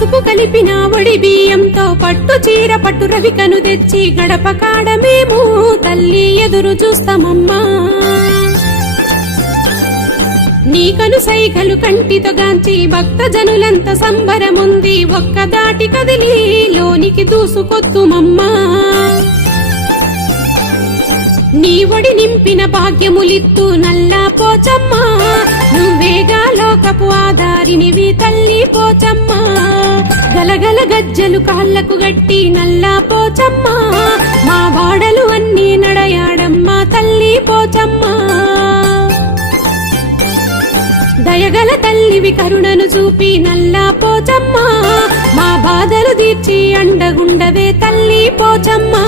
పసుపు కలిపిన ఒడి బియ్యంతో పట్టు చీర పట్టు రవికను తెచ్చి గడప కాడ మేము తల్లి ఎదురు చూస్తామమ్మా. నీకను సైగలు కంటితో గాంచి భక్త జనులంత సంబరముంది, ఒక్కదాటి కదిలి లోనికి దూసుకొత్తుమమ్మా. నీ ఒడి నింపిన భాగ్యములిత్తు నల్లా పోచమ్మా, నువ్వేగా లోకపు ఆధారినివి తల్లి పోచమ్మా. గలగల గజ్జలు కాళ్లకు గట్టి నల్లా పోచమ్మా, మా వాడలు అన్నీ నడయాడమ్మా తల్లి పోచమ్మా. దయగల తల్లివి కరుణను చూపి నల్లా పోచమ్మా, మా బాధలు తీర్చి అండగుండవే తల్లి పోచమ్మా.